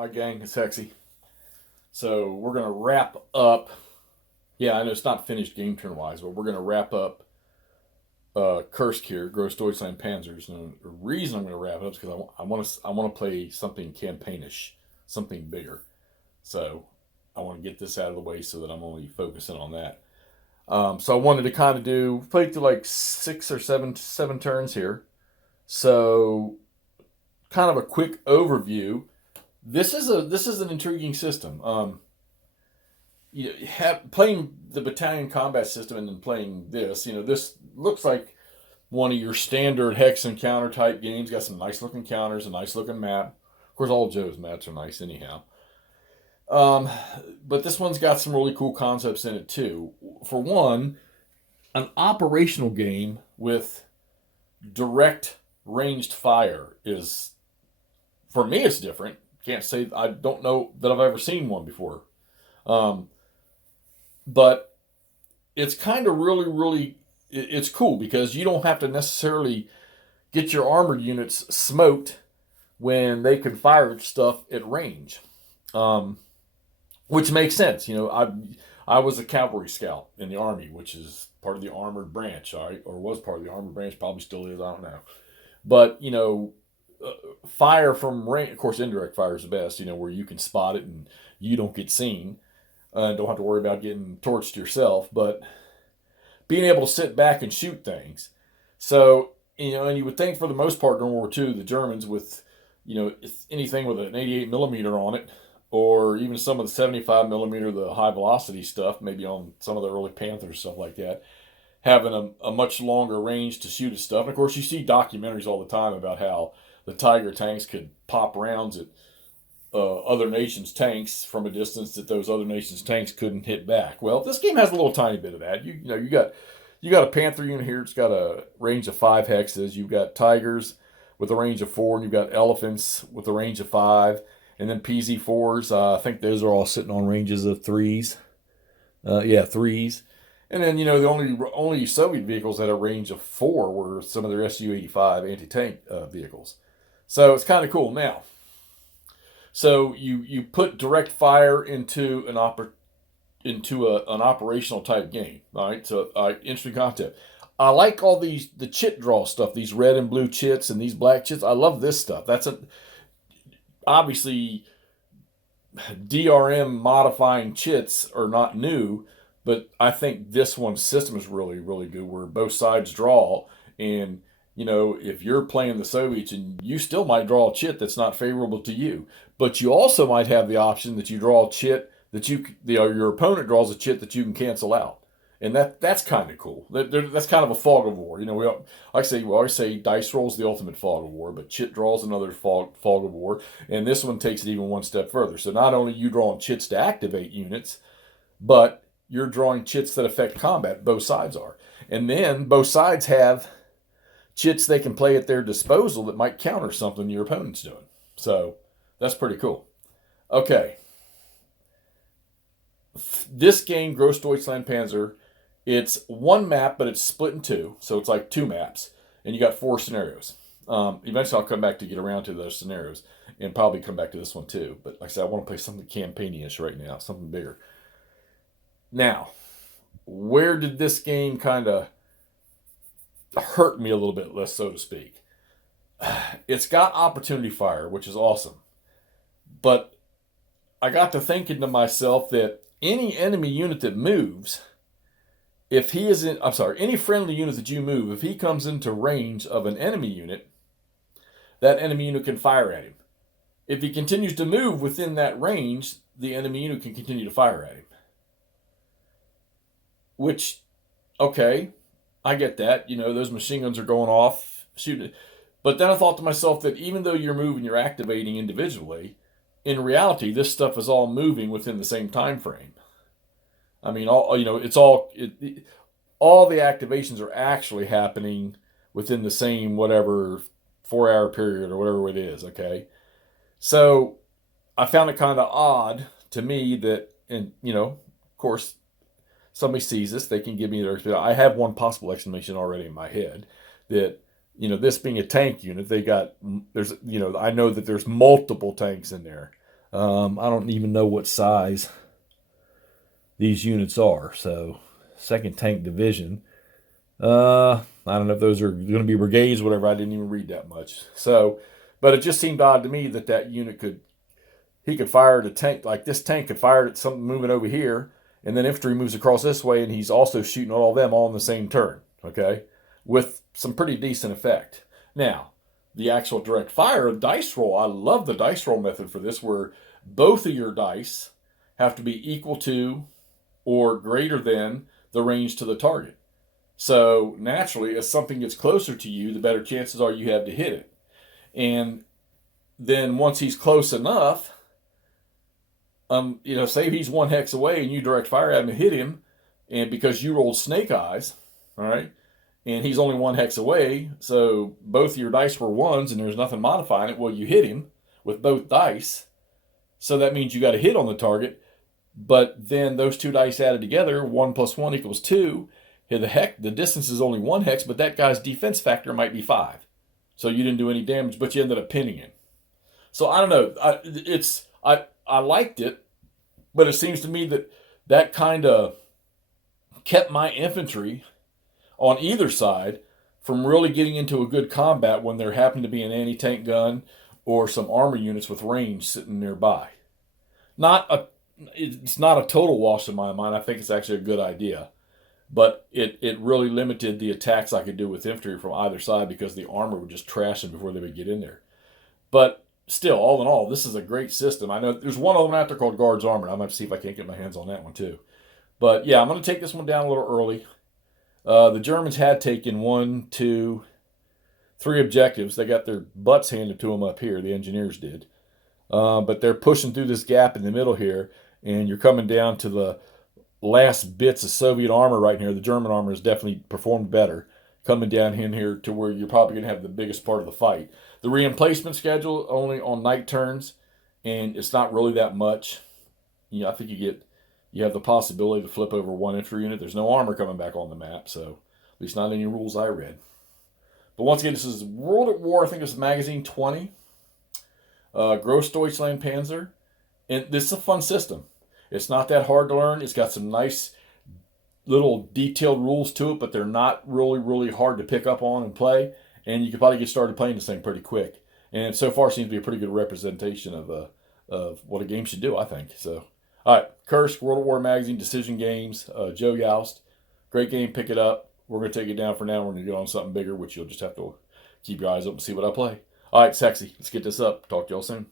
Hi, gang. It's Hexy. So we're gonna wrap up. Yeah, I know it's not finished game turn wise, but we're gonna wrap up Kursk here, Grossdeutschland Panzers. And the reason I'm gonna wrap it up is because I want to play something campaignish, something bigger. So I want to get this out of the way so that I'm only focusing on that. So I wanted to kind of play through like six or seven turns here. So kind of a quick overview. This is an intriguing system. Playing the battalion combat system and then playing this, this looks like one of your standard hex and counter type games. Got some nice looking counters, a nice looking map. Of course, all Joe's maps are nice anyhow. Um, but this one's got some really cool concepts in it too. For one, an operational game with direct ranged fire is, for me, it's different. Can't say I don't know that I've ever seen one before. Um, but it's kind of really it's cool because you don't have to necessarily get your armored units smoked when they can fire stuff at range, um, which makes sense. I was a cavalry scout in the army, which is part of the armored branch, all right, or was part of the armored branch, probably still is. I don't know, but fire from range. Of course, indirect fire is the best. Where you can spot it and you don't get seen. Don't have to worry about getting torched yourself, but being able to sit back and shoot things. So, and you would think for the most part during World War II, the Germans with, anything with an 88 millimeter on it, or even some of the 75 millimeter, the high velocity stuff, maybe on some of the early Panthers, stuff like that, having a much longer range to shoot at stuff. And of course, you see documentaries all the time about how the Tiger tanks could pop rounds at other nations' tanks from a distance that those other nations' tanks couldn't hit back. Well, this game has a little tiny bit of that. You got a Panther unit here. It's got a range of 5 hexes. You've got Tigers with a range of 4, and you've got Elephants with a range of 5, and then PZ4s. I think those are all sitting on ranges of 3s. Yeah, 3s. And then the only Soviet vehicles that had a range of 4 were some of their Su-85 anti-tank vehicles. So it's kind of cool. Now, so you put direct fire into an operational type game. All right, so interesting concept. I like all the chit draw stuff. These red and blue chits and these black chits. I love this stuff. Obviously DRM modifying chits are not new, but I think this one's system is really good, where both sides draw. And if you're playing the Soviets, and you still might draw a chit that's not favorable to you, but you also might have the option that you draw a chit that your opponent draws a chit that you can cancel out, and that's kind of cool. That's kind of a fog of war. We always say dice rolls the ultimate fog of war, but chit draws another fog of war, and this one takes it even one step further. So not only are you drawing chits to activate units, but you're drawing chits that affect combat. Both sides are, and then both sides have chits they can play at their disposal that might counter something your opponent's doing. So that's pretty cool. Okay. This game, Grossdeutschland Panzer, it's one map, but it's split in two. So it's like 2 maps, and you got 4 scenarios. Eventually I'll come back to get around to those scenarios and probably come back to this one too. But like I said, I want to play something campaignish right now, something bigger. Now, where did this game kind of hurt me a little bit less, so to speak? It's got opportunity fire, which is awesome. But I got to thinking to myself that any enemy unit that moves, any friendly unit that you move, if he comes into range of an enemy unit, that enemy unit can fire at him. If he continues to move within that range, the enemy unit can continue to fire at him. Which, okay, I get that. Those machine guns are going off, shooting. But then I thought to myself that even though you're moving, you're activating individually, in reality, this stuff is all moving within the same time frame. I mean, all the activations are actually happening within the same 4-hour period or whatever it is. Okay, so I found it kind of odd to me that, and of course, somebody sees this, they can give me their. I have one possible explanation already in my head that this being a tank unit, I know that there's multiple tanks in there. I don't even know what size these units are. So, second tank division. I don't know if those are going to be brigades, whatever. I didn't even read that much. So, but it just seemed odd to me that that unit he could fire at a tank, like this tank could fire at something moving over here, and then infantry moves across this way, and he's also shooting all of them all in the same turn, okay, with some pretty decent effect. Now, the actual direct fire dice roll, I love the dice roll method for this, where both of your dice have to be equal to or greater than the range to the target. So naturally, as something gets closer to you, the better chances are you have to hit it. And then once he's close enough, say he's 1 hex away and you direct fire at him and hit him, and because you rolled snake eyes, all right, and he's only 1 hex away, so both of your dice were ones and there's nothing modifying it. Well, you hit him with both dice, so that means you got a hit on the target. But then those two dice added together, 1 + 1 = 2. The distance is only 1 hex, but that guy's defense factor might be 5. So you didn't do any damage, but you ended up pinning him. So I don't know. I liked it, but it seems to me that kind of kept my infantry on either side from really getting into a good combat when there happened to be an anti-tank gun or some armor units with range sitting nearby. It's not a total wash in my mind. I think it's actually a good idea. But it really limited the attacks I could do with infantry from either side because the armor would just trash them before they would get in there. But still, all in all, this is a great system. I know there's one other one out there called Guards Armor. I'm going to have to see if I can't get my hands on that one too. But yeah, I'm going to take this one down a little early. The Germans had taken 1, 2, 3 objectives. They got their butts handed to them up here. The engineers did. But they're pushing through this gap in the middle here, and you're coming down to the last bits of Soviet armor right here. The German armor has definitely performed better coming down in here to where you're probably going to have the biggest part of the fight. The reemplacement schedule only on night turns, and it's not really that much. I think you have the possibility to flip over 1 infantry unit. There's no armor coming back on the map, so at least not any rules I read. But once again, this is World at War. I think it's magazine 20. Grossdeutschland Panzer, and this is a fun system. It's not that hard to learn. It's got some nice little detailed rules to it, but they're not really, really hard to pick up on and play. And you can probably get started playing this thing pretty quick. And so far seems to be a pretty good representation of what a game should do, I think. So, all right, Kursk, World of War Magazine, Decision Games, Joe Youst. Great game, pick it up. We're going to take it down for now. We're going to get on something bigger, which you'll just have to keep your eyes open and see what I play. All right, sexy. Let's get this up. Talk to y'all soon.